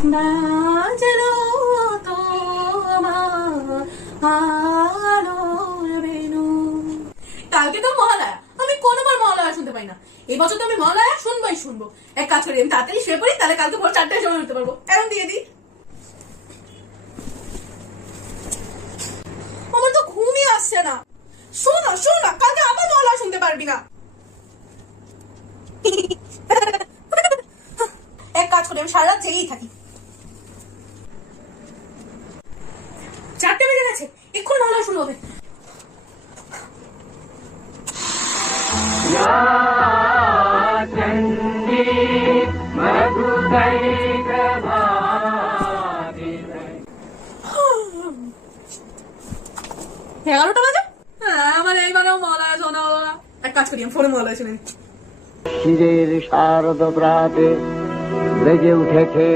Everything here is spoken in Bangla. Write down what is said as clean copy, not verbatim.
বাজলো তোমার আলোর বেনু। কালকে তো মহালয়া, আমি কোনোবার মহালয়া শুনতে পাই না। এই বছর তো আমি মহালয়া শুনবো। এক কাজ করি, আমি তাড়াতাড়ি শুয়ে পড়ি, তাহলে কালকে ভোর 4টায় সময় উঠতে পারবো। এখন দিয়ে দিই। আমার তো ঘুমই আসছে না। শোন না, কালকে আবার মহালয়া শুনতে পারবি না। এক কাজ করি, আমি সারা রাত জেগেই থাকি। 4টে বেজে গেছে, এক্ষুনি মহালয়া শুরু হবে। এগারোটা বাজে, আমার এইবারেও মহালয়া শোনা হলো না। এক কাজ করি, আমি ফোনে মহালয়া শুনে নিচ্ছি। শারদ প্রাতে বেজে উঠেছে